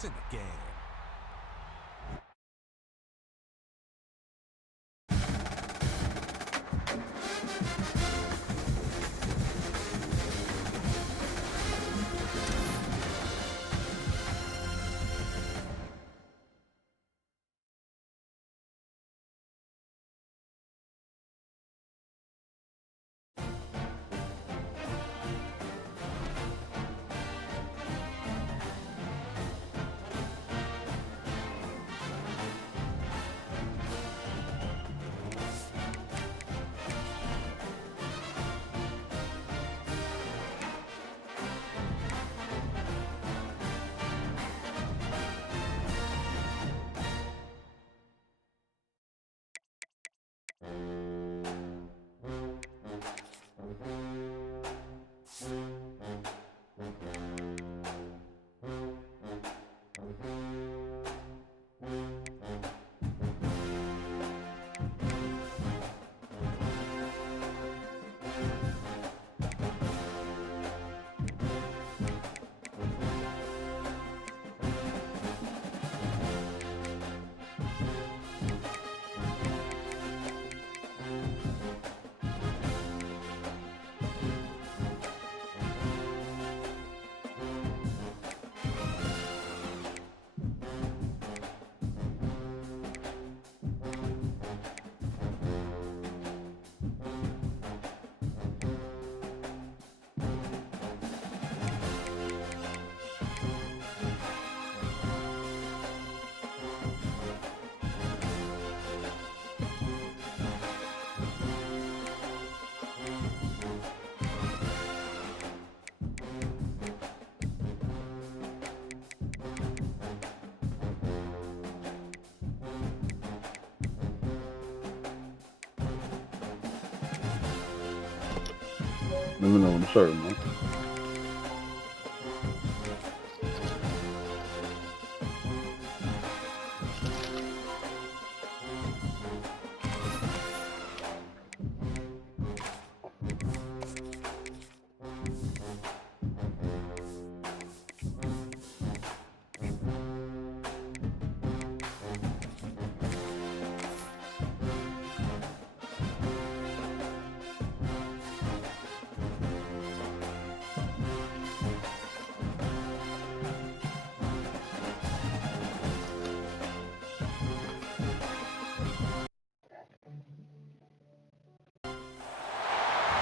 points in the game. Let me know when to start, man.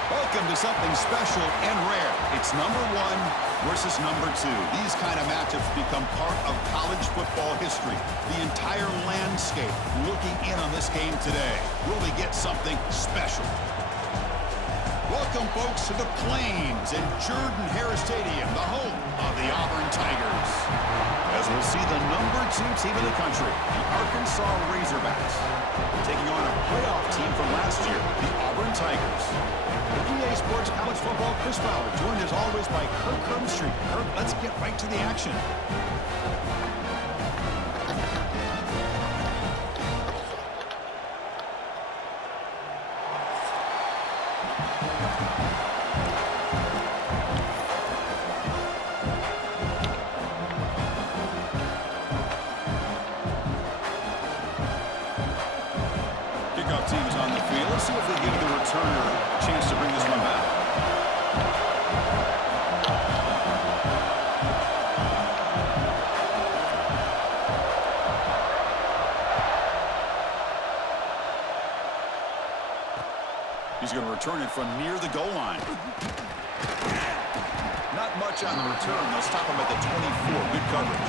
Welcome to something special and rare. It's number 1 versus number 2. These kind of matchups become part of college football history. The entire landscape looking in on this game today. Will they get something special? Welcome, folks, to the Plains in Jordan-Hare Stadium, the home of the Auburn Tigers. As we'll see the number 2 team in the country, the Arkansas Razorbacks, taking on a playoff team from last year, the Auburn Tigers. For EA Sports College Football, Chris Fowler, joined as always by Kirk Hermstreet. Kirk, let's get right to the action. Kickoff team is on the field. Let's see if they give the returner a chance to bring this one back. He's going to return it from near the goal line. Not much on the return. They'll stop him at the 24. Good coverage.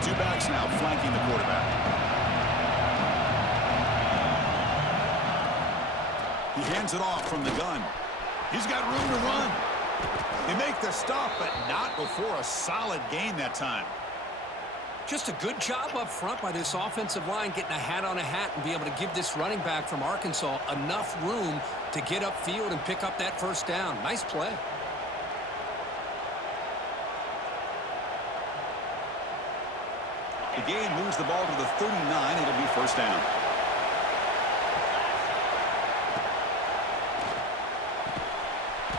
Two backs now flanking the quarterback. He hands it off from the gun. He's got room to run. They make the stop, but not before a solid gain that time. Just a good job up front by this offensive line, getting a hat on a hat and be able to give this running back from Arkansas enough room to get upfield and pick up that first down. Nice play. The gain moves the ball to the 39. It'll be first down.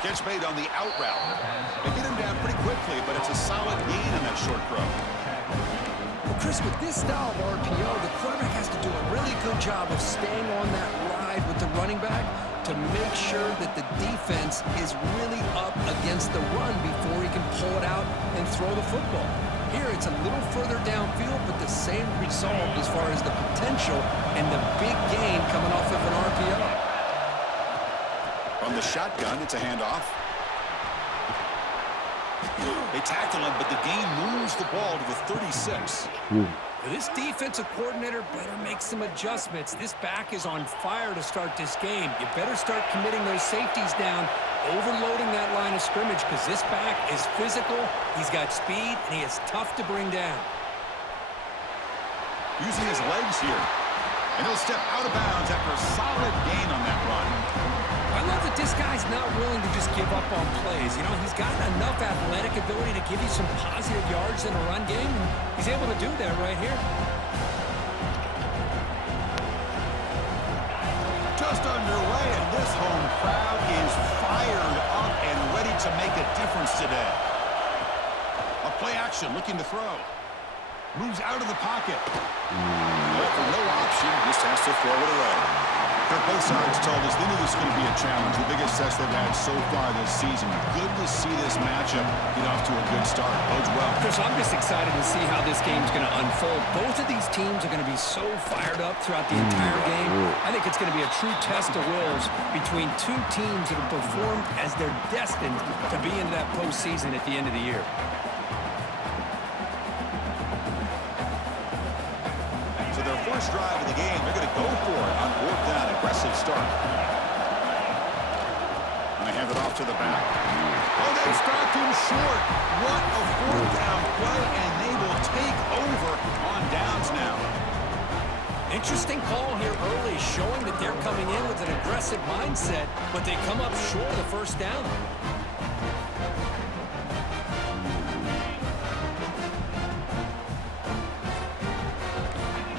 Catch made on the out route. They get him down pretty quickly, but it's a solid gain on that short throw. Well, Chris, with this style of RPO, the quarterback has to do a really good job of staying on that ride with the running back to make sure that the defense is really up against the run before he can pull it out and throw the football. Here, it's a little further downfield, but the same result as far as the potential and the big gain coming off of an RPO. From the shotgun, it's a handoff. They tackle him, but the gain moves the ball to the 36. This defensive coordinator better make some adjustments. This back is on fire to start this game. You better start committing those safeties down, overloading that line of scrimmage, because this back is physical, he's got speed, and he is tough to bring down. Using his legs here. And he'll step out of bounds after a solid gain on that run. I love that this guy's not willing to just give up on plays. You know, he's got enough athletic ability to give you some positive yards in a run game, and he's able to do that right here. Just underway, and this home crowd is fired up and ready to make a difference today. A play action, looking to throw. Moves out of the pocket. Well, for no option, just has to throw it away. Both sides told us they knew this was going to be a challenge, the biggest test they've had so far this season. Good to see this matchup get off to a good start. Bodes well. Chris, I'm just excited to see how this game's going to unfold. Both of these teams are going to be so fired up throughout the entire game. I think it's going to be a true test of wills between two teams that have performed as they're destined to be into that postseason at the end of the year. So their first drive of the game, they're going to go for it on fourth down. Aggressive start. And they hand it off to the back. Oh, they stopped him short. What a fourth down play, and they will take over on downs now. Interesting call here early, showing that they're coming in with an aggressive mindset, but they come up short of the first down.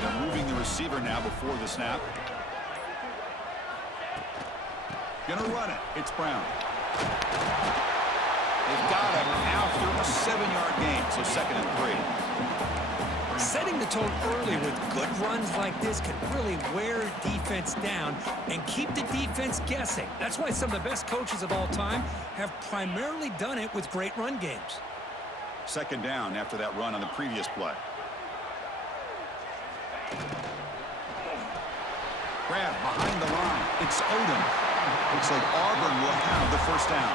They're moving the receiver now before the snap. Gonna run it. It's Brown. They've got him after a 7-yard gain, so 2nd and 3. Setting the tone early with good runs like this can really wear defense down and keep the defense guessing. That's why some of the best coaches of all time have primarily done it with great run games. 2nd down after that run on the previous play. Grab behind the line. It's Odom. Looks like Auburn will have the first down.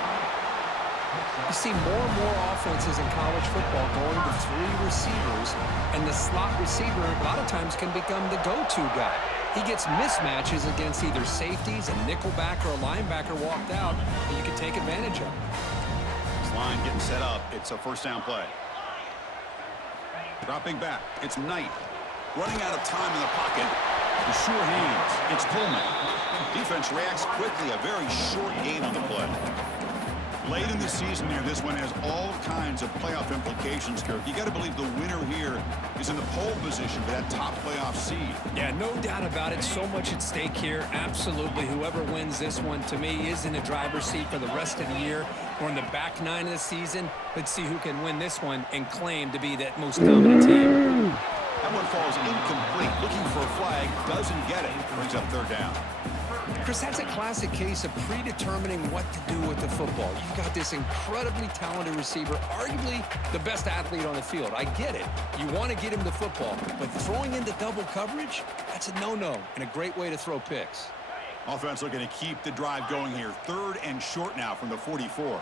You see more and more offenses in college football going to 3 receivers, and the slot receiver a lot of times can become the go-to guy. He gets mismatches against either safeties, a nickelback, or a linebacker walked out, and you can take advantage of it. This line getting set up. It's a first down play. Dropping back. It's Knight. Running out of time in the pocket. The sure hands. It's Pullman. Defense reacts quickly. A very short gain on the play. Late in the season here, this one has all kinds of playoff implications, Kirk. You got to believe the winner here is in the pole position for that top playoff seed. Yeah, no doubt about it. So much at stake here. Absolutely. Whoever wins this one, to me, is in the driver's seat for the rest of the year. We're in the back 9 of the season. Let's see who can win this one and claim to be that most dominant team. That one falls incomplete. Looking for a flag. Doesn't get it. Brings up 3rd down. Chris, that's a classic case of predetermining what to do with the football. You've got this incredibly talented receiver, arguably the best athlete on the field. I get it. You want to get him the football, but throwing into double coverage, that's a no-no and a great way to throw picks. Offense looking to keep the drive going here. 3rd and short now from the 44.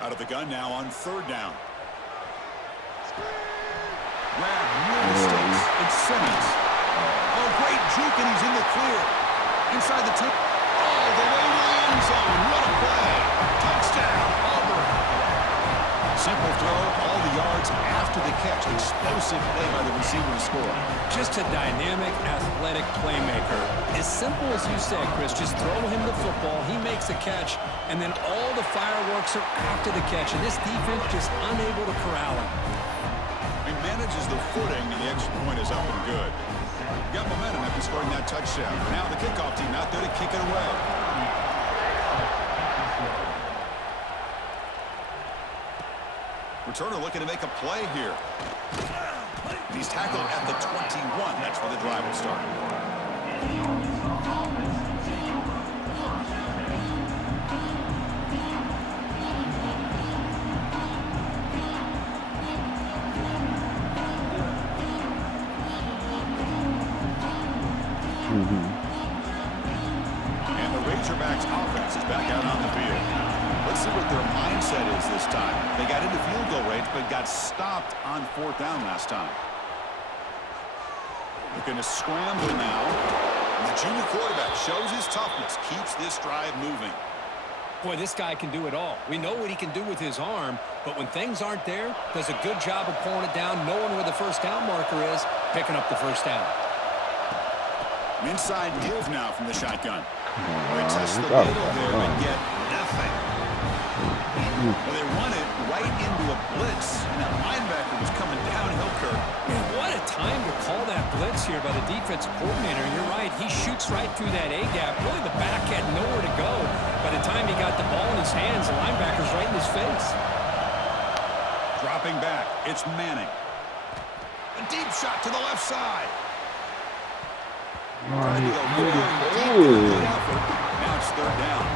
Out of the gun now on 3rd down. Grab near the sticks. It's Simmons. Oh, great juke, and he's in the clear. Inside the 10. All the way to the end zone. What a play. Touchdown, Auburn. Simple throw, all the yards after the catch. Explosive play by the receiver to score. Just a dynamic, athletic playmaker. As simple as you said, Chris, just throw him the football, he makes a catch, and then all the fireworks are after the catch, and this defense just unable to corral him. He manages the footing, and the extra point is up and good. Got momentum after scoring that touchdown. Now the kickoff team out there to kick it away. Returner looking to make a play here. And he's tackled at the 21. That's where the drive will start. And the Razorbacks offense is back out on the field. Let's see what their mindset is this time. They got into field goal range, but got stopped on 4th down last time. Looking to scramble now. And the junior quarterback shows his toughness, keeps this drive moving. Boy, this guy can do it all. We know what he can do with his arm, but when things aren't there, does a good job of pulling it down, knowing where the first down marker is, picking up the first down. An inside give now from the shotgun. They test the middle there and get nothing. Well, they run it right into a blitz, and that linebacker was coming downhill, Kirk. Man, what a time to call that blitz here by the defensive coordinator. You're right, he shoots right through that A-gap. Really, the back had nowhere to go. By the time he got the ball in his hands, the linebacker's right in his face. Dropping back, it's Manning. A deep shot to the left side. Trying to go very deep. Good effort. Now it's 3rd down.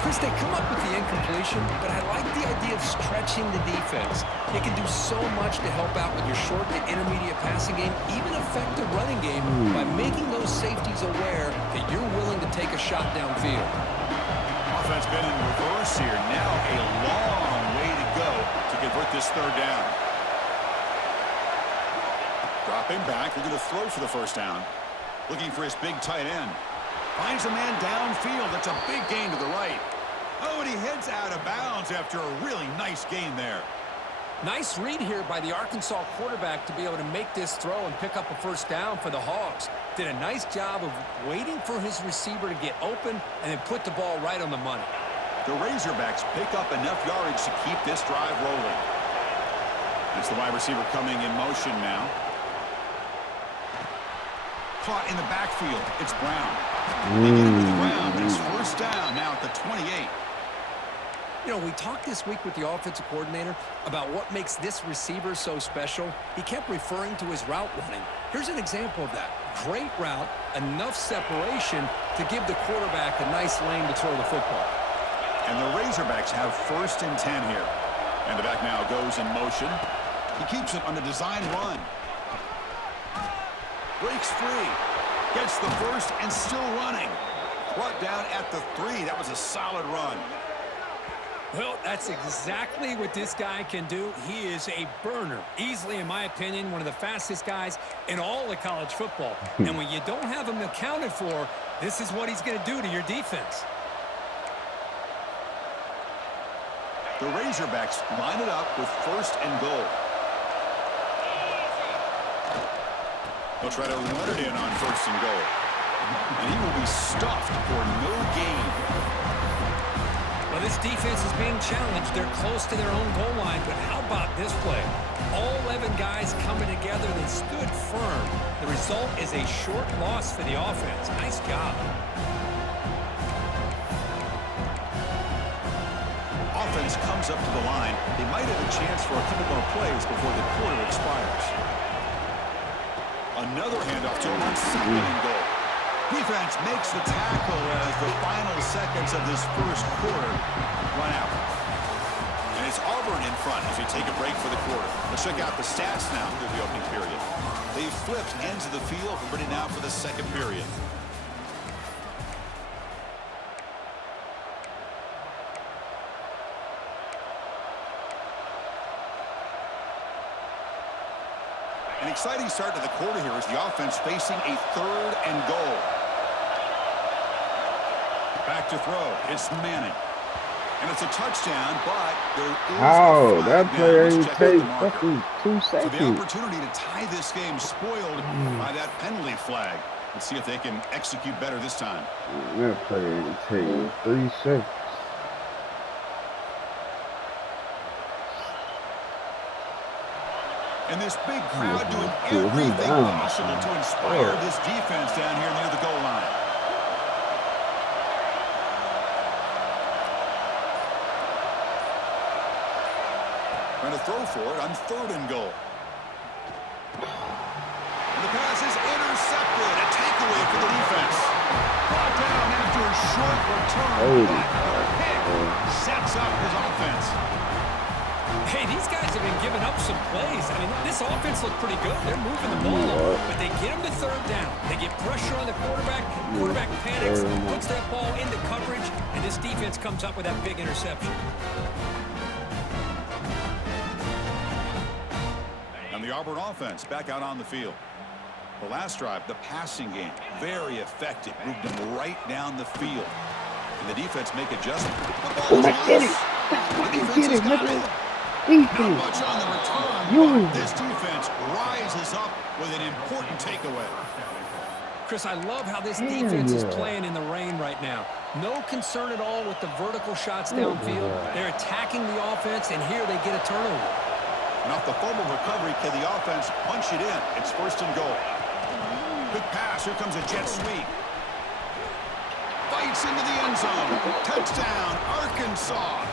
Chris, they come up with the incompletion, but I like the idea of stretching the defense. It can do so much to help out with your short to intermediate passing game, even affect the running game by making those safeties aware that you're willing to take a shot downfield. Offense been in reverse here. Now a long way to go to convert this 3rd down. Dropping back, looking to throw for the first down. Looking for his big tight end. Finds a man downfield. That's a big gain to the right. Oh, and he heads out of bounds after a really nice gain there. Nice read here by the Arkansas quarterback to be able to make this throw and pick up a first down for the Hogs. Did a nice job of waiting for his receiver to get open and then put the ball right on the money. The Razorbacks pick up enough yardage to keep this drive rolling. That's the wide receiver coming in motion now. Caught in the backfield. It's Brown. They get him to the ground. It's first down now at the 28. You know, we talked this week with the offensive coordinator about what makes this receiver so special. He kept referring to his route running. Here's an example of that. Great route, enough separation to give the quarterback a nice lane to throw the football. And the Razorbacks have 1st and 10 here. And the back now goes in motion. He keeps it on the design run. Breaks free. Gets the first and still running. Brought down at the 3. That was a solid run. Well, that's exactly what this guy can do. He is a burner. Easily, in my opinion, one of the fastest guys in all of college football. And when you don't have him accounted for, this is what he's going to do to your defense. The Razorbacks line it up with 1st and goal. They'll try to run it in on 1st and goal. And he will be stuffed for no gain. Well, this defense is being challenged. They're close to their own goal line, but how about this play? All 11 guys coming together. They stood firm. The result is a short loss for the offense. Nice job. Offense comes up to the line. They might have a chance for a couple more plays before the quarter expires. Another handoff to him on 2nd and goal. Defense makes the tackle as the final seconds of this first quarter run out. And it's Auburn in front as we take a break for the quarter. Let's check out the stats now through the opening period. They've flipped ends of the field and ready now for the 2nd period. An exciting start to the quarter here as the offense facing a 3rd and goal. Back to throw. It's Manning. And it's a touchdown, but there is How? a flag That down. player Let's ain't check out take the marker. fucking 2 So the seconds. opportunity to tie this game spoiled by that penalty flag. Let's see if they can execute better this time. That player ain't take 3 seconds. And this big crowd doing Cool him everything down. possible to inspire this defense down here near the goal line. Trying to throw for it on 3rd and goal. And the pass is intercepted. A takeaway for the defense. Brought down after a short return. Oh. The pick sets up his offense. Hey, these guys have been giving up some plays. I mean, this offense looked pretty good. They're moving the ball, but they get them to 3rd down. They get pressure on the quarterback. Quarterback panics, puts that ball into coverage, and this defense comes up with that big interception. And the Auburn offense back out on the field. The last drive, the passing game, very effective. Moved them right down the field. And the defense make adjustments. The ball is loose. The defense has got it. Not much on the return, but this defense rises up with an important takeaway. Chris, I love how this defense is playing in the rain right now. No concern at all with the vertical shots downfield. They're attacking the offense, and here they get a turnover. And off the fumble recovery, can the offense punch it in? It's 1st and goal. Good pass. Here comes a jet sweep. Fights into the end zone. Touchdown, Arkansas.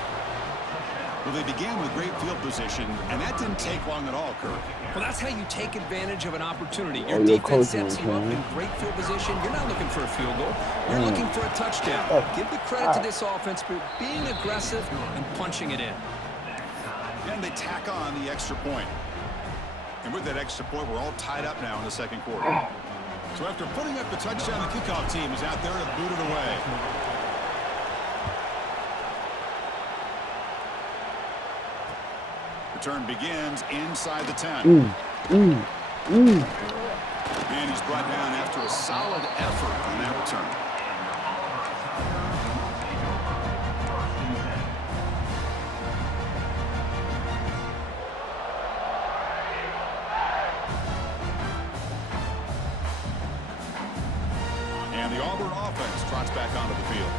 Well, they began with great field position, and that didn't take long at all, Kirk. Well, that's how you take advantage of an opportunity. Oh, Your your defense coach sets you up won't in great field position. You're not looking for a field goal. You're looking for a touchdown. Give the credit to this offense for being aggressive and punching it in. And they tack on the extra point. And with that extra point, we're all tied up now in the 2nd quarter. So after putting up the touchdown, the kickoff team is out there to boot it away. Return begins inside the 10. And he's brought down after a solid effort on that return. And the Auburn offense trots back onto the field.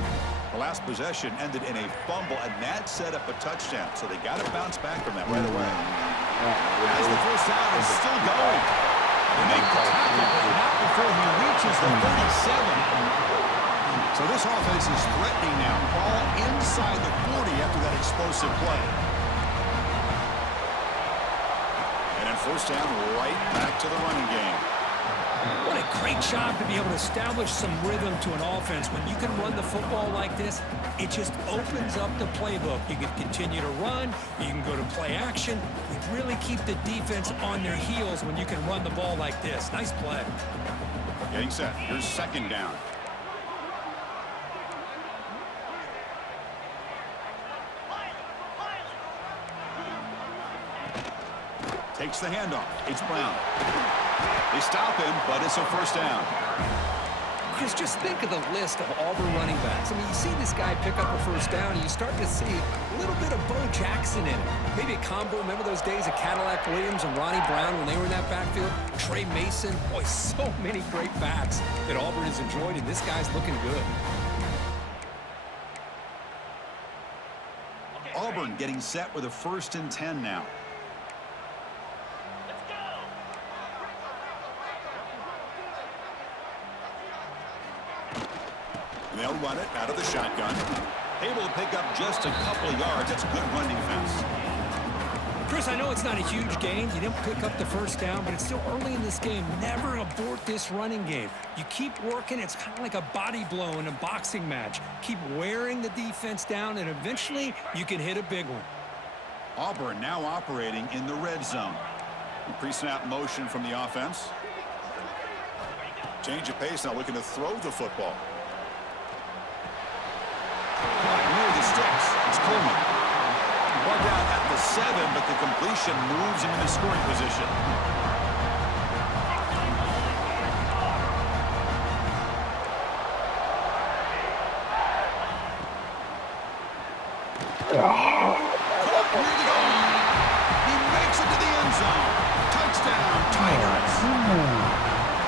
The last possession ended in a fumble, and that set up a touchdown. So they got to bounce back from that right away. As the first down is still going. They make the tackle, but not before he reaches the 37. So this offense is threatening now. Ball inside the 40 after that explosive play. And then 1st down, right back to the running game. What a great job to be able to establish some rhythm to an offense. When you can run the football like this, it just opens up the playbook. You can continue to run. You can go to play action. You really keep the defense on their heels when you can run the ball like this. Nice play. Getting set. Here's 2nd down. Takes the handoff. It's Brown. They stop him, but it's a 1st down. Chris, just think of the list of Auburn running backs. I mean, you see this guy pick up a 1st down, and you start to see a little bit of Bo Jackson in it. Maybe a combo. Remember those days of Cadillac Williams and Ronnie Brown when they were in that backfield? Trey Mason. Boy, so many great backs that Auburn has enjoyed, and this guy's looking good. Auburn getting set with a 1st and 10 now. And they'll run it out of the shotgun. Able to pick up just a couple of yards. That's good run defense. Chris, I know it's not a huge gain. You didn't pick up the 1st down, but it's still early in this game. Never abort this running game. You keep working. It's kind of like a body blow in a boxing match. Keep wearing the defense down, and eventually you can hit a big one. Auburn now operating in the red zone. Pre-snap motion from the offense. Change of pace, now looking to throw the football. Near the sticks. It's Coleman. Brought down at the 7, but the completion moves him into scoring position. Caught near the goal line. He makes it to the end zone. Touchdown, Tigers.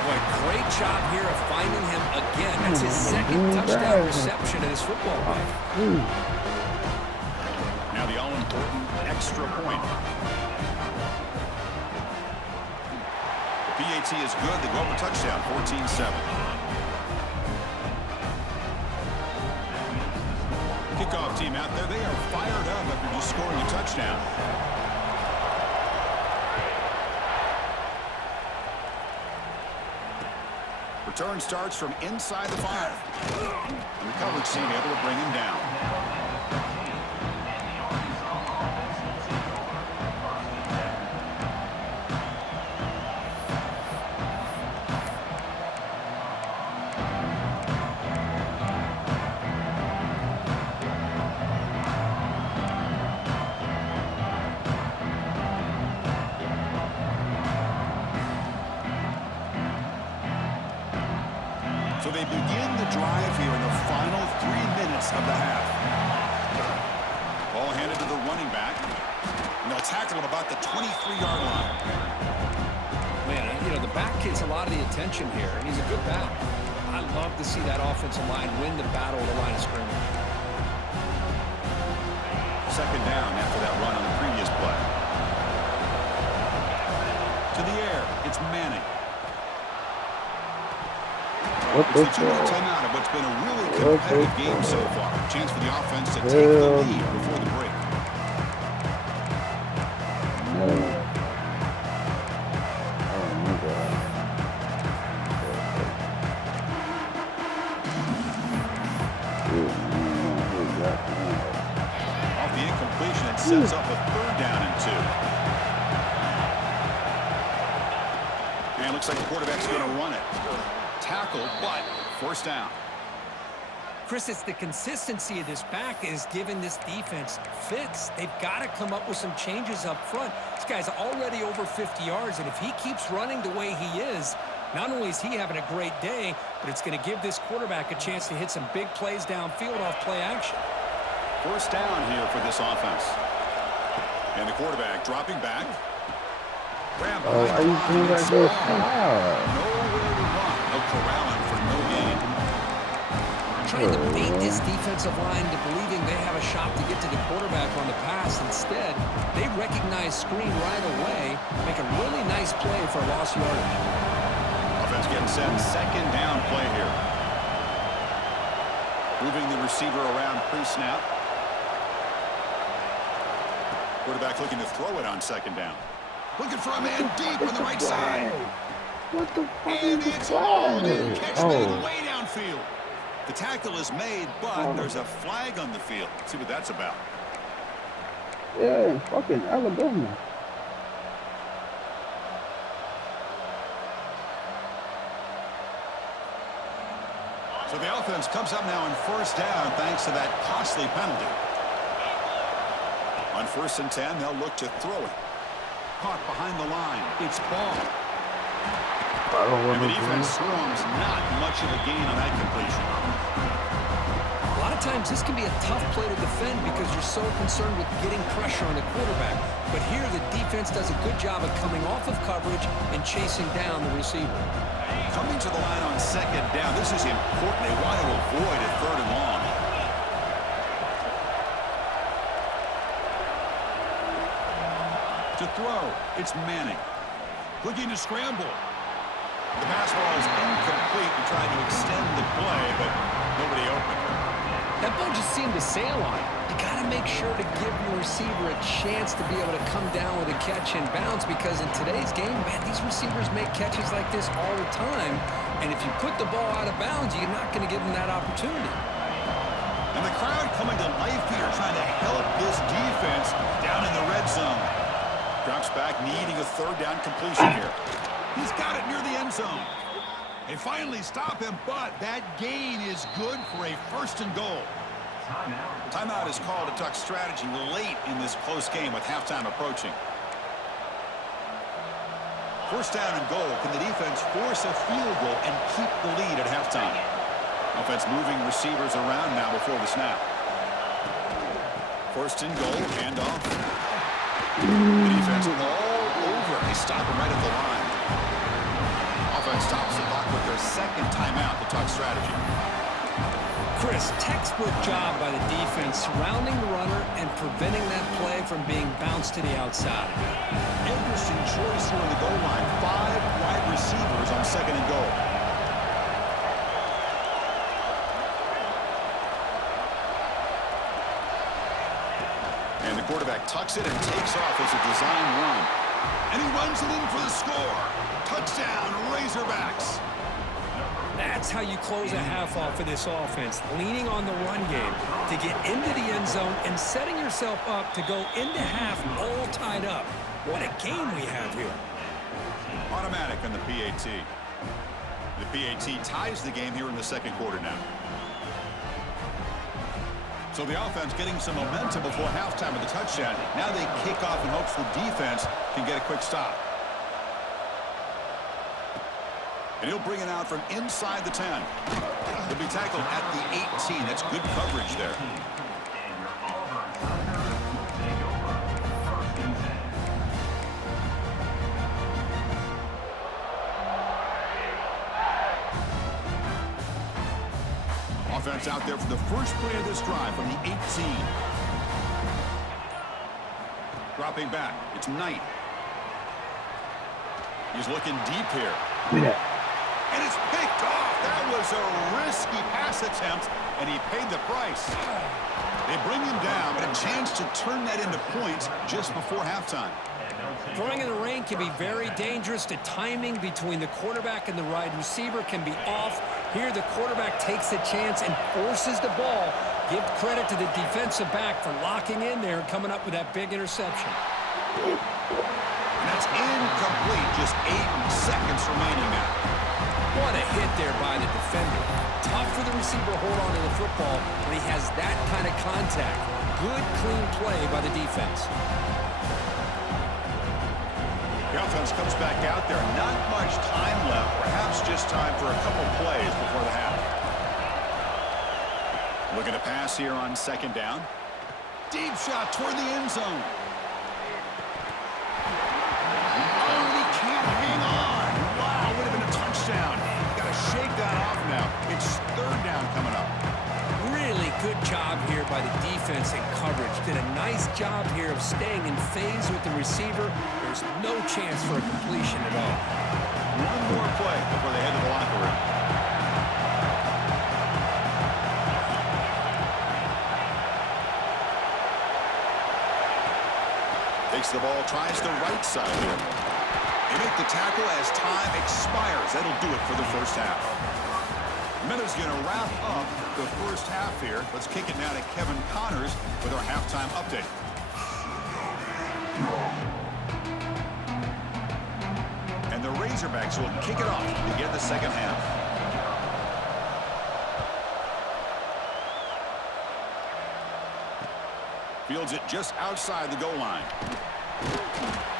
Boy, great job here of finding him again. That's his second touchdown reception in his football game. Now the all-important extra point. The PAT is good. They go up a touchdown, 14-7. Kickoff team out there. They are fired up after just scoring a touchdown. Return starts from inside the 5. And the coverage team able to bring him down. So they begin the drive here in the final 3 minutes of the half. Ball handed to the running back. And they'll tackle him about the 23-yard line. Man, you know, the back gets a lot of the attention here, and he's a good back. I love to see that offensive line win the battle of the line of scrimmage. Second down after that run on the previous play. To the air, it's Manning. What the It's a 2-minute fuck? timeout of what's been a really competitive game so far. Chance for the offense to take the lead before the break. No. Oh my God. Off the incompletion, it sets up a 3rd down and 2. And it looks like the quarterback's going to run it. Tackle, but forced down. Chris, it's the consistency of this back is giving this defense fits. They've got to come up with some changes up front. This guy's already over 50 yards, and if he keeps running the way he is, not only is he having a great day, but it's going to give this quarterback a chance to hit some big plays downfield off play action. First down here for this offense. And the quarterback dropping back. Grab Oh, are you doing that good? Nowhere to run. No corralling for no gain. Trying to bait this defensive line to believing they have a shot to get to the quarterback on the pass. Instead, they recognize screen right away, make a really nice play for lost yardage. Offense getting set. Second down play here. Moving the receiver around pre-snap. Quarterback looking to throw it on second down. Looking for a man deep on the right side. What the fuck And is it's the all in. flag? Catch made Oh, way downfield. The tackle is made, but there's a flag on the field. Let's see what that's about. yeah, fucking Alabama. So the offense comes up now on first down thanks to that costly penalty. On 1st and 10, they'll look to throw it. Caught behind the line. It's ball. I don't And want the to defense swarms not much of a gain on that completion. A lot of times this can be a tough play to defend because you're so concerned with getting pressure on the quarterback. But here the defense does a good job of coming off of coverage and chasing down the receiver. Coming to the line on second down, this is important. They want to avoid a 3rd and long. To throw, it's Manning. Looking to scramble. The pass ball is incomplete and trying to extend the play, but nobody open. That ball just seemed to sail on it. You got to make sure to give your receiver a chance to be able to come down with a catch and bounce because in today's game, man, these receivers make catches like this all the time. And if you put the ball out of bounds, you're not going to give them that opportunity. And the crowd coming to life here, trying to help this defense down in the red zone. Drops back, needing a 3rd down completion here. He's got it near the end zone. They finally stop him, but that gain is good for a 1st and goal. Timeout is called to tuck strategy late in this close game with halftime approaching. 1st down and goal. Can the defense force a field goal and keep the lead at halftime? Offense moving receivers around now before the snap. First and goal, handoff. The defense all over. They stop him right at the line. Offense stops the clock with their second timeout to talk strategy. Chris, textbook job by the defense surrounding the runner and preventing that play from being bounced to the outside. Interesting choice here on the goal line. 5 wide receivers on second and goal. And the quarterback tucks it and takes off as a design run. And he runs it in for the score. Touchdown, Razorbacks. That's how you close a half off of this offense, leaning on the run game to get into the end zone and setting yourself up to go into half all tied up. What a game we have here. Automatic on the PAT. The PAT ties the game here in the second quarter now. So the offense getting some momentum before halftime with the touchdown. Now they kick off in hopes the defense can get a quick stop. And he'll bring it out from inside the 10. He'll be tackled at the 18. That's good coverage there. Offense out there for the first play of this drive from the 18. Dropping back. It's Knight. He's looking deep here. Yeah. And it's picked off. That was a risky pass attempt, and he paid the price. They bring him down, but a chance to turn that into points just before halftime. Throwing in the rain can be very dangerous. The timing between the quarterback and the wide receiver can be off. Here, the quarterback takes a chance and forces the ball. Give credit to the defensive back for locking in there and coming up with that big interception. And that's incomplete. Just 8 seconds remaining now. What a hit there by the defender. Tough for the receiver to hold on to the football when he has that kind of contact. Good, clean play by the defense. The offense comes back out there. Not much time left. Perhaps just time for a couple plays before the half. Looking to pass here on second down. Deep shot toward the end zone. Oh, he can't hang on. Wow, would have been a touchdown. Got to shake that off now. It's third down coming up. Really good job here by the defense in coverage. Did a nice job here of staying in phase with the receiver. There's no chance for a completion at all. One more play before they head to the locker room. Takes the ball, tries the right side here. They make the tackle as time expires. That'll do it for the first half. Miller's going to wrap up the first half here. Let's kick it now to Kevin Connors with our halftime update. And the Razorbacks will kick it off to begin the second half. Fields it just outside the goal line.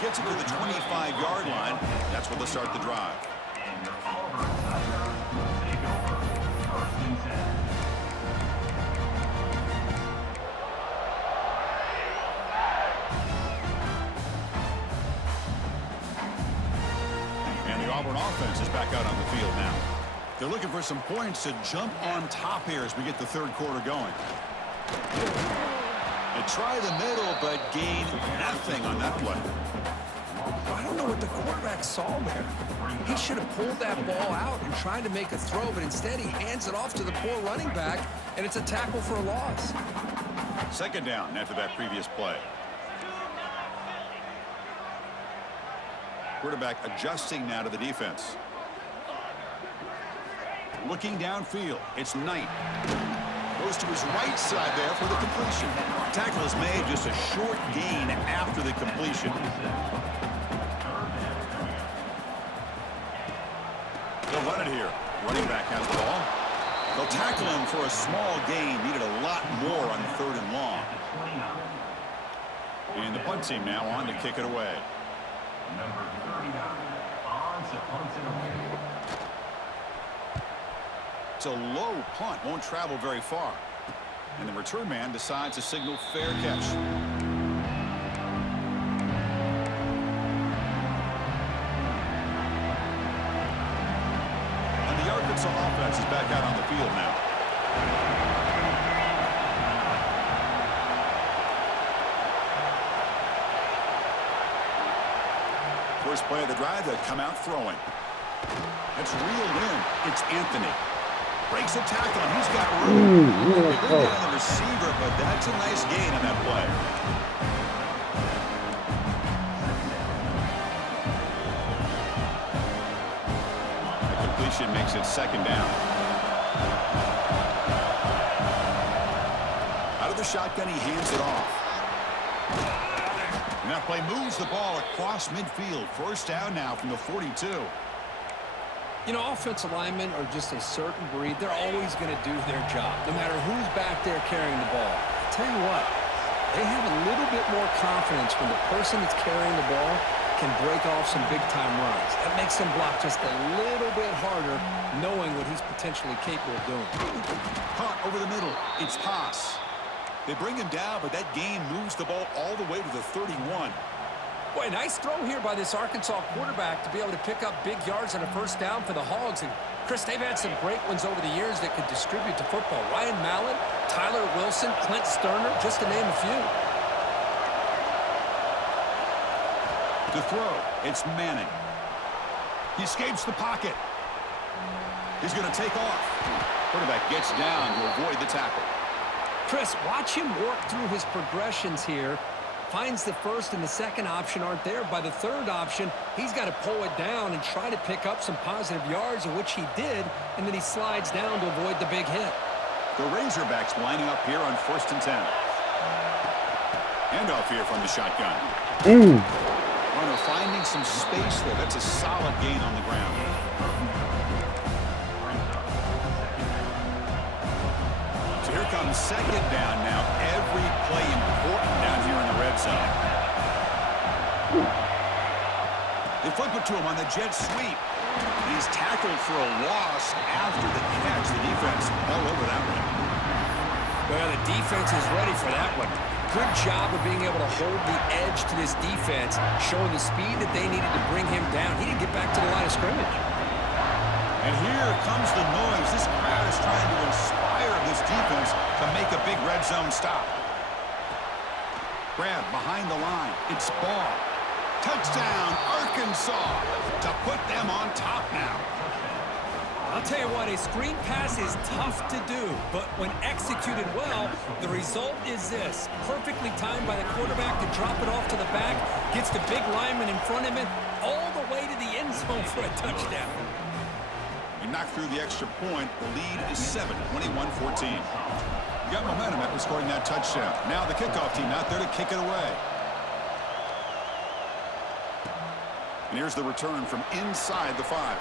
Gets it to the 25-yard line. That's where they'll start the drive. And the Auburn offense is back out on the field now. They're looking for some points to jump on top here as we get the third quarter going. They try the middle, but gain nothing on that play. I don't know what the quarterback saw there. He should have pulled that ball out and tried to make a throw, but instead he hands it off to the poor running back, and it's a tackle for a loss. Second down after that previous play. Quarterback adjusting now to the defense. Looking downfield, it's Knight. Goes to his right side there for the completion. Tackle is made, just a short gain after the completion. They'll run it here. Running back has the ball. They'll tackle him for a small gain. Needed a lot more on third and long. And the punt team now on to kick it away. Number 39, on to punt it away. It's a low punt. Won't travel very far. And the return man decides to signal fair catch. And the Arkansas offense is back out on the field now. First play of the drive, they come out throwing. It's reeled in. It's Anthony. Breaks a tackle, and he's got room. They're down the receiver, but that's a nice gain on that play. The completion makes it second down. Out of the shotgun, he hands it off. And that play moves the ball across midfield. First down now from the 42. You know, offensive linemen are just a certain breed. They're always going to do their job, no matter who's back there carrying the ball. I'll tell you what, they have a little bit more confidence when the person that's carrying the ball can break off some big-time runs. That makes them block just a little bit harder, knowing what he's potentially capable of doing. Caught over the middle. It's Haas. They bring him down, but that gain moves the ball all the way to the 31. Boy, nice throw here by this Arkansas quarterback to be able to pick up big yards on a first down for the Hogs. And, Chris, they've had some great ones over the years that could distribute the football. Ryan Mallett, Tyler Wilson, Clint Sterner, just to name a few. To throw, it's Manning. He escapes the pocket. He's going to take off. Quarterback gets down to avoid the tackle. Chris, watch him work through his progressions here. Finds the first and the second option aren't there. By the third option, he's got to pull it down and try to pick up some positive yards, of which he did, and then he slides down to avoid the big hit. The Razorbacks lining up here on 1st and 10. Handoff here from the shotgun. Runner finding some space there. That's a solid gain on the ground. So here comes second down now. Every play important down here in the red zone. They flip it to him on the jet sweep. He's tackled for a loss after the catch. The defense all over that one. Well, the defense is ready for that one. Good job of being able to hold the edge to this defense, showing the speed that they needed to bring him down. He didn't get back to the line of scrimmage. And here comes the noise. This crowd is trying to inspire this defense to make a big red zone stop. Grab behind the line. It's Ball. Touchdown, Arkansas, to put them on top now. I'll tell you what, a screen pass is tough to do, but when executed well, the result is this. Perfectly timed by the quarterback to drop it off to the back, gets the big lineman in front of him, all the way to the end zone for a touchdown. He knocked through the extra point. The lead is 7, 21-14. You got momentum after scoring that touchdown. Now the kickoff team out there to kick it away. And here's the return from inside the 5.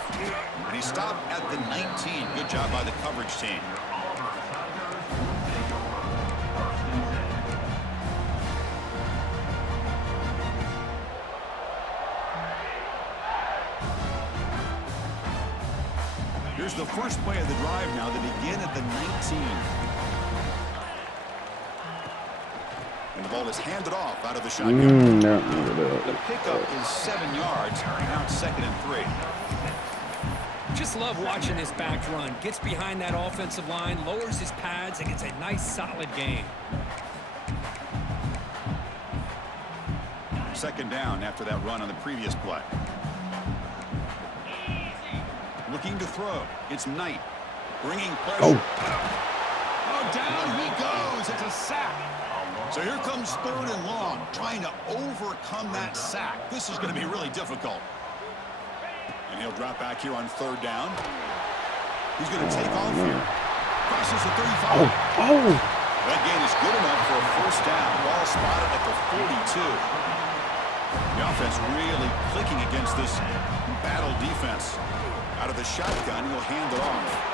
And he stopped at the 19. Good job by the coverage team. Here's the first play of the drive now. They begin at the 19. And the ball is handed off out of the shotgun. The pickup is 7 yards. Now it's 2nd and 3. Just love watching this back run. Gets behind that offensive line, lowers his pads, and gets a nice solid gain. 2nd down after that run on the previous play. Looking to throw. It's Knight. Bringing pressure. Oh, down he goes. It's a sack. So here comes 3rd and long, trying to overcome that sack. This is going to be really difficult. And he'll drop back here on 3rd down. He's going to take off here. Crosses the 35. That gain is good enough for a first down. Ball spotted at the 42. The offense really clicking against this battle defense. Out of the shotgun, he'll hand it off.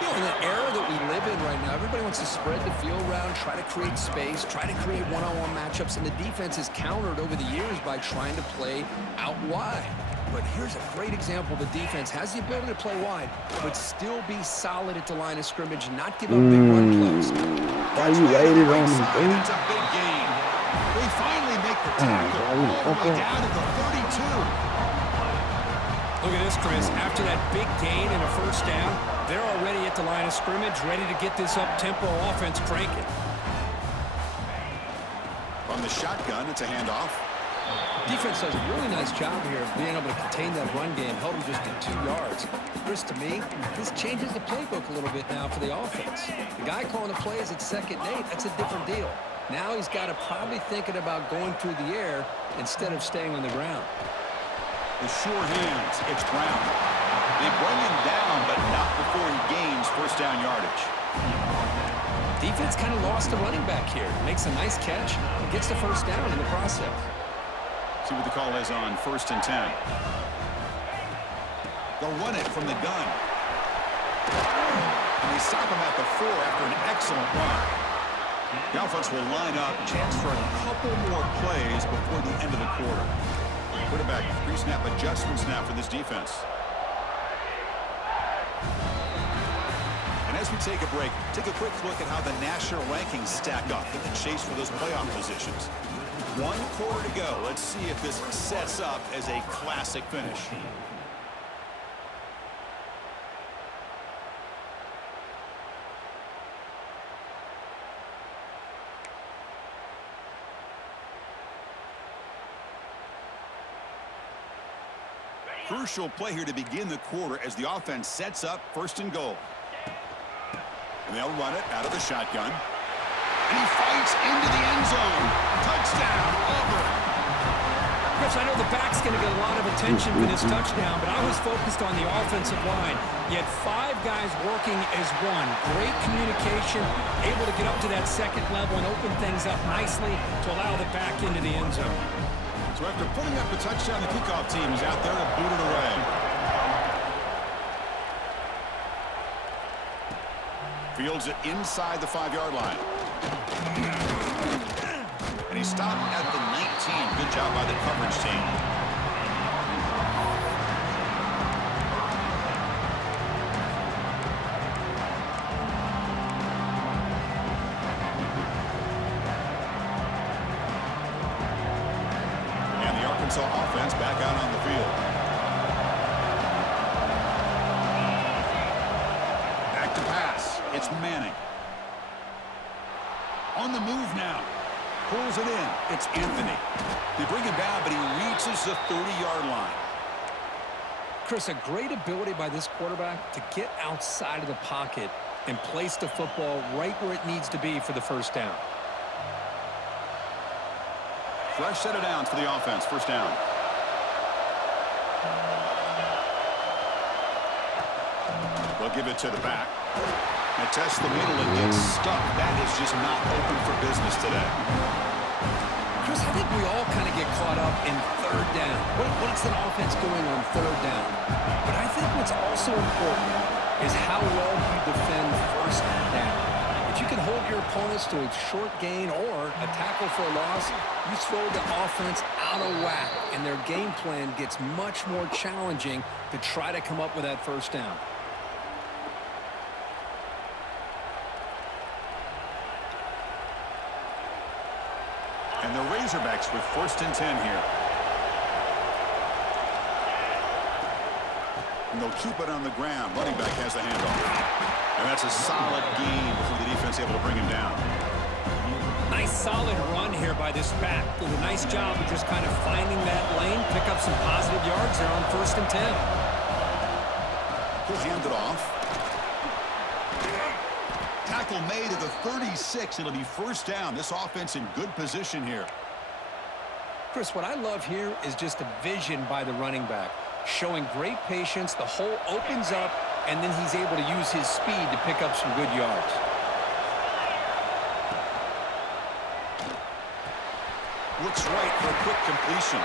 You know, in the era that we live in right now, everybody wants to spread the field around, try to create space, try to create one-on-one matchups, and the defense is countered over the years by trying to play out wide. But here's a great example. The defense has the ability to play wide, but still be solid at the line of scrimmage, not give up big run plays. Why you waited on him, Side, dude? that's a big gain. They finally make the Damn, tackle bro, you all the fuck way up. down to the 32. Look at this, Chris. After that big gain and a first down, they're already at the line of scrimmage, ready to get this up-tempo offense cranking. From the shotgun, it's a handoff. Defense does a really nice job here of being able to contain that run game, held him just to 2 yards. Chris, to me, this changes the playbook a little bit now for the offense. The guy calling the plays at 2nd and 8, that's a different deal. Now he's got to probably thinking about going through the air instead of staying on the ground. The sure hands, it's Brown. They bring him down, but not before he gains first down yardage. Defense kind of lost the running back here. Makes a nice catch and gets the first down in the process. See what the call is on 1st and 10. They'll run it from the gun. And they stop him at the 4 after an excellent run. The offense will line up, chance for a couple more plays before the end of the quarter. Quarterback, pre-snap adjustments now for this defense. And as we take a break, take a quick look at how the national rankings stack up in the chase for those playoff positions. 1 quarter to go. Let's see if this sets up as a classic finish. Crucial play here to begin the quarter as the offense sets up 1st and goal. And they'll run it out of the shotgun. And he fights into the end zone. Touchdown, Auburn. Chris, I know the back's going to get a lot of attention for this touchdown, but I was focused on the offensive line. You had 5 guys working as one. Great communication, able to get up to that 2nd level and open things up nicely to allow the back into the end zone. So after putting up a touchdown, the kickoff team is out there to boot it away. Fields it inside the 5-yard line. And he stopped at the 19. Good job by the coverage team. And the Arkansas offense back out on the field. Back to pass. It's Manning. On the move now. Pulls it in. It's Anthony. They bring him down, but he reaches the 30-yard line. Chris, a great ability by this quarterback to get outside of the pocket and place the football right where it needs to be for the first down. Fresh set of downs for the offense. First down. They'll give it to the back. And test the middle and gets stuck. That is just not open for business today. Chris, I think we all kind of get caught up in 3rd down. What's an offense doing on 3rd down? But I think what's also important is how well you defend 1st down. If you can hold your opponents to a short gain or a tackle for a loss, you throw the offense out of whack, and their game plan gets much more challenging to try to come up with that first down. And the Razorbacks with 1st and 10 here. And they'll keep it on the ground. Running back has the handoff. And that's a solid gain before the defense able to bring him down. Nice solid run here by this back. Did a nice job of just kind of finding that lane, pick up some positive yards there on 1st and 10. He'll hand it off. Tackle made at the 36. It'll be first down. This offense in good position here. Chris, what I love here is just the vision by the running back. Showing great patience, the hole opens up, and then he's able to use his speed to pick up some good yards. Looks right for a quick completion.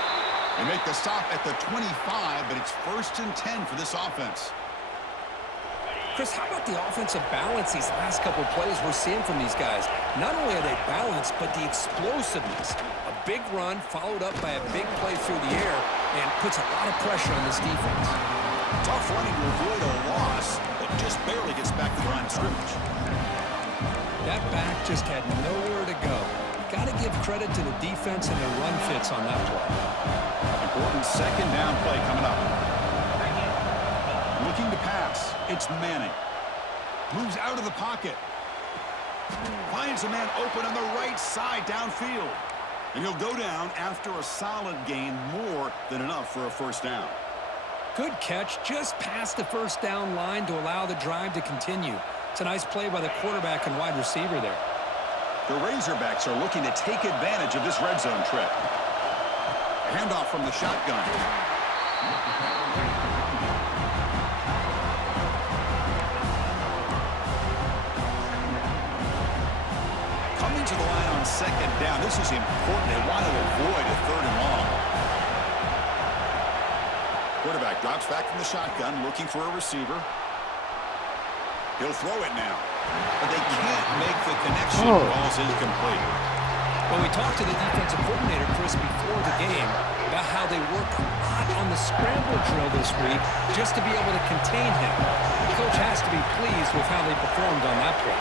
They make the stop at the 25, but it's 1st and 10 for this offense. Chris, how about the offensive balance these last couple of plays we're seeing from these guys? Not only are they balanced, but the explosiveness. A big run followed up by a big play through the air and puts a lot of pressure on this defense. Tough running to avoid a loss, but just barely gets back to the line of scrimmage. That back just had nowhere to go. Got to give credit to the defense and their run fits on that play. Important second down play coming up. Looking to pass. It's Manning. Moves out of the pocket. Finds a man open on the right side downfield. And he'll go down after a solid gain, more than enough for a first down. Good catch, just past the first down line to allow the drive to continue. It's a nice play by the quarterback and wide receiver there. The Razorbacks are looking to take advantage of this red zone trip. Handoff from the shotgun. Coming to the line on second down. This is important. They want to avoid a third and long. Quarterback drops back from the shotgun, looking for a receiver. He'll throw it now. But they can't make the connection. Ball's incomplete. Well, we talked to the defensive coordinator, Chris, before the game about how they worked a lot on the scramble drill this week just to be able to contain him. The coach has to be pleased with how they performed on that play.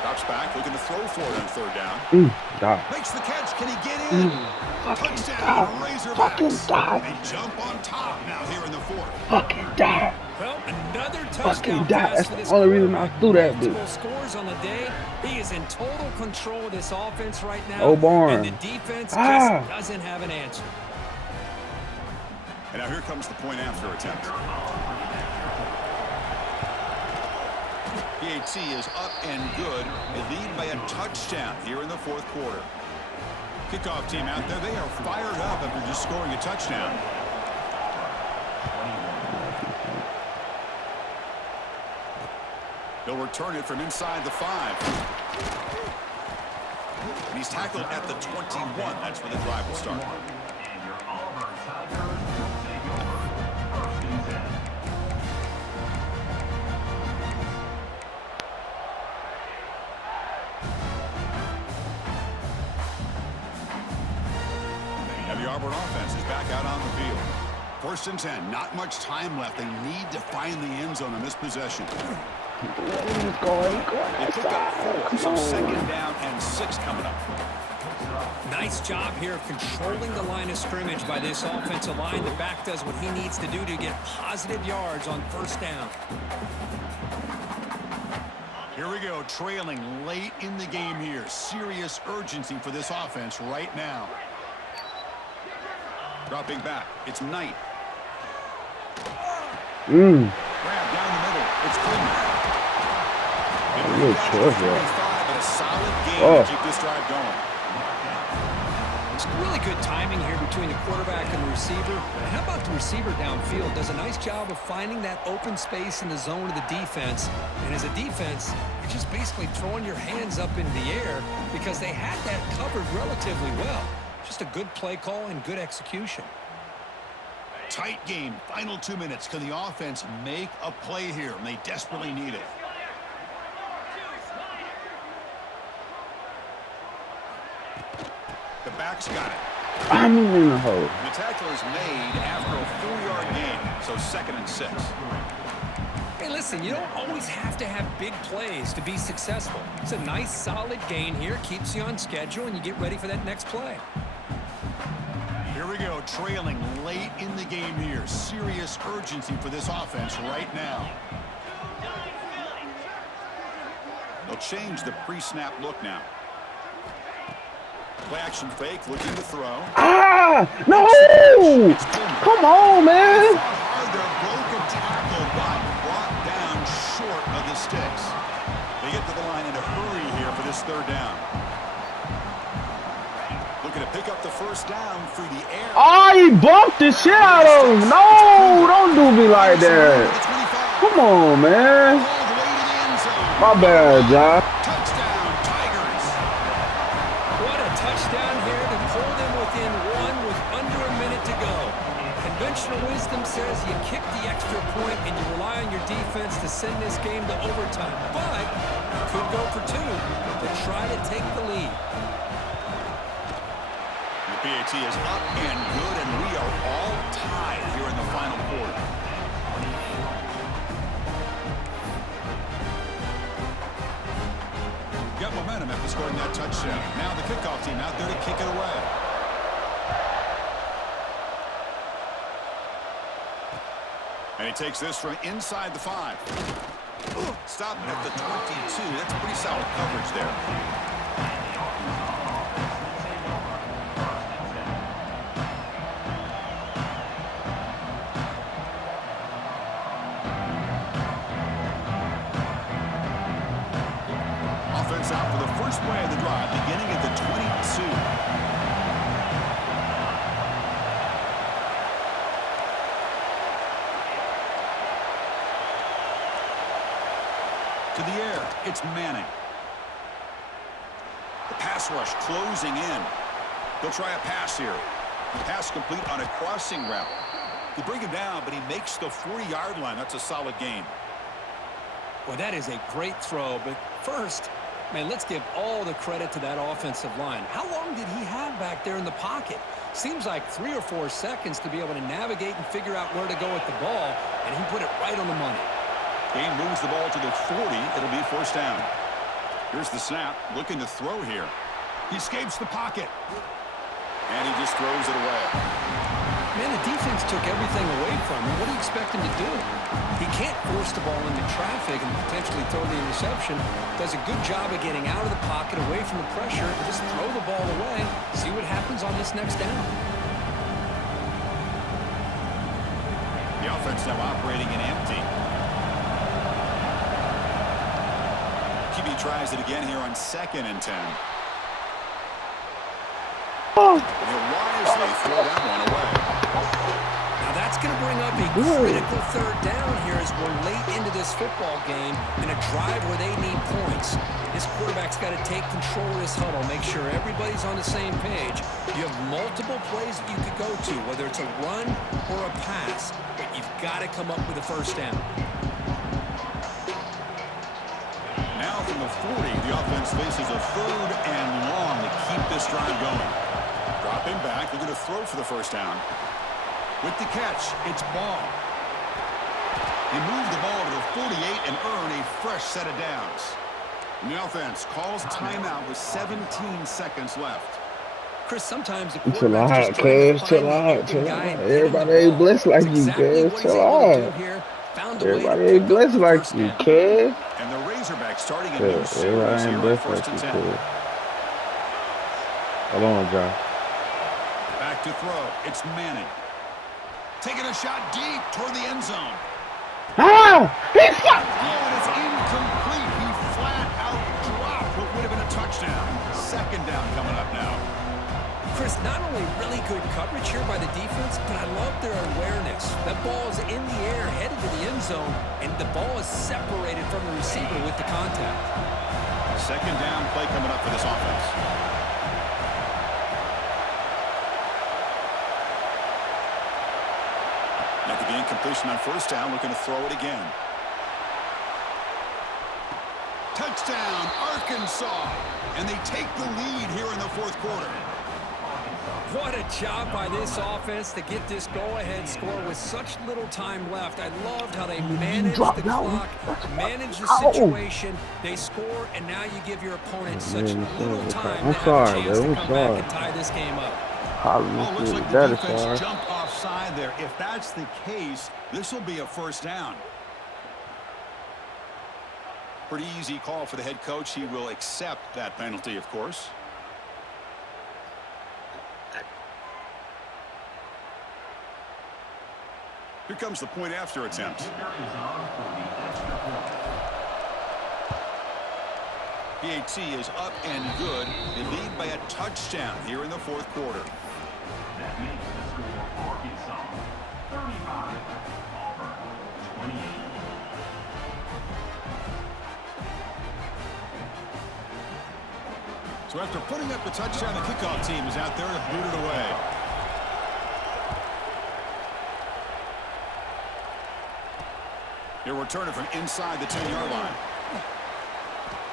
Drops back, looking to throw for it on third down. Makes the catch. Can he get in? Touchdown, Razorbacks. They jump on top now here in the fourth. Fucking die. Well, another touchdown die. pass That's for the this only reason I quarterback. threw that Multiple bitch. scores on the day. He is in total control of this offense right now. Oh, Barn. And the defense just doesn't have an answer. And now here comes the point after attempt. PAT is up and good. They lead by a touchdown here in the fourth quarter. Kickoff team out there. They are fired up after just scoring a touchdown. They'll return it from inside the 5. And he's tackled at the 21. That's where the drive will start. And your Auburn Tigers will take over first and 10. And the Auburn offense is back out on the field. First and 10. Not much time left. They need to find the end zone on this possession. They pick up 4, so second down and 6 coming up. Nice job here of controlling the line of scrimmage by this offensive line. The back does what he needs to do to get positive yards on first down. Here we go, trailing late in the game here. Serious urgency for this offense right now. Dropping back, it's Knight. Grab down the middle, it's Coleman. Good choice, but a solid game to keep this drive going. It's really good timing here between the quarterback and the receiver. And how about the receiver downfield? Does a nice job of finding that open space in the zone of the defense. And as a defense, you're just basically throwing your hands up in the air because they had that covered relatively well. Just a good play call and good execution. Tight game, final 2 minutes. Can the offense make a play here? And they desperately need it. The back's got it. I'm in the hole. The tackle is made after a 4-yard gain, so second and 6. Hey, listen, you don't always have to have big plays to be successful. It's a nice, solid gain here, keeps you on schedule, and you get ready for that next play. Here we go, trailing late in the game here. Serious urgency for this offense right now. They'll change the pre-snap look now. Play action fake, looking to throw. No! Come on, man. Their broken tackle, but brought down short of the sticks. They get to the line in a hurry here for this third down. Looking to pick up the first down through the air. He bumped the shit out of him. No, don't do me like that. Come on, man. My bad, John. Touchdown, Tigers. What a touchdown here to pull them within 1 with under a minute to go. Conventional wisdom says you kick the extra point and you rely on your defense to send this game to overtime. But you could go for 2 to try to take the lead. The PAT is up and good, and we are all tied here in the final quarter. Got momentum after scoring that touchdown. Now the kickoff team out there to kick it away. And he takes this from inside the 5. Stop at the 22. That's pretty solid coverage there. Offense out for the first play of the drive, beginning at the 22. To the air, it's Manning. The pass rush closing in. They'll try a pass here. Pass complete on a crossing route. They bring him down, but he makes the 40-yard line. That's a solid gain. Well, that is a great throw, but first, man, let's give all the credit to that offensive line. How long did he have back there in the pocket? Seems like 3 or 4 seconds to be able to navigate and figure out where to go with the ball, and he put it right on the money. Gain moves the ball to the 40. It'll be first down. Here's the snap, looking to throw here. He escapes the pocket. And he just throws it away. Man, the defense took everything away from him. What do you expect him to do? He can't force the ball into traffic and potentially throw the interception. Does a good job of getting out of the pocket, away from the pressure, and just throw the ball away. See what happens on this next down. The offense now operating in empty. QB tries it again here on 2nd and 10. He'll wisely throw that one away. Now that's going to bring up a critical 3rd down here as we're late into this football game in a drive where they need points. This quarterback's got to take control of this huddle, make sure everybody's on the same page. You have multiple plays that you could go to, whether it's a run or a pass, but you've got to come up with a first down. Now from the 40, the offense faces a 3rd and long to keep this drive going. Dropping back, they're going to throw for the first down. With the catch, it's Ball. He moved the ball to the 48 and earned a fresh set of downs. And the offense calls timeout with 17 seconds left. Chris, sometimes the Chill out, cuz. Chill out. Chill out. Everybody ain't blessed like you, cuz. Chill out. Everybody ain't blessed like you, cuz. And the Razorbacks starting a new series here on 1st and 10. Hold on, John. Back to throw. It's Manning. Taking a shot deep toward the end zone. Ah! He's got... Oh, and it's incomplete. He flat out dropped what would have been a touchdown. 2nd down coming up now. Chris, not only really good coverage here by the defense, but I love their awareness. That ball is in the air, headed to the end zone, and the ball is separated from the receiver with the contact. 2nd down play coming up for this offense. After the incompletion on 1st down, looking to throw it again. Touchdown, Arkansas! And they take the lead here in the 4th quarter. What a job by this offense to get this go-ahead score with such little time left. I loved how they managed the clock, managed the situation. They score, and now you give your opponent such little time to have a chance to come back and tie this game up. Oh, looks like the defense jumped offside there. If that's the case, this will be a first down. Pretty easy call for the head coach. He will accept that penalty, of course. Here comes the point after attempt. PAT is up and good. They lead by a touchdown here in the 4th quarter. That makes the score Arkansas 35, Auburn 28. So after putting up the touchdown, the kickoff team is out there to boot it away. He'll return it from inside the 10-yard line.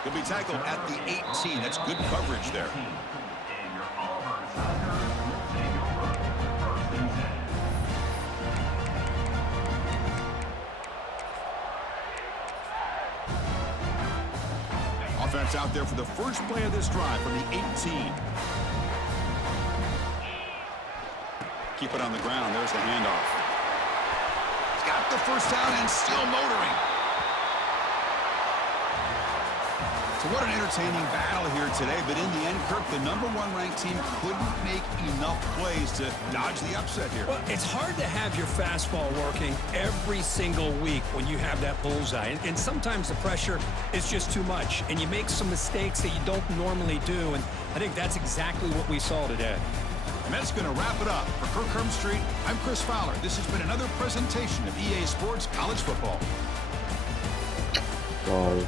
He'll be tackled at the 18. That's good coverage there. And your Auburn Tigers Offense out there for the first play of this drive from the 18. Keep it on the ground. There's the handoff. He's got the first down and still motoring. So what an entertaining battle here today. But in the end, Kirk, the #1 ranked team couldn't make enough plays to dodge the upset here. Well, it's hard to have your fastball working every single week when you have that bullseye. And sometimes the pressure is just too much. And you make some mistakes that you don't normally do. And I think that's exactly what we saw today. And that's going to wrap it up. For Kirk Herbstreit, I'm Chris Fowler. This has been another presentation of EA Sports College Football. Sorry.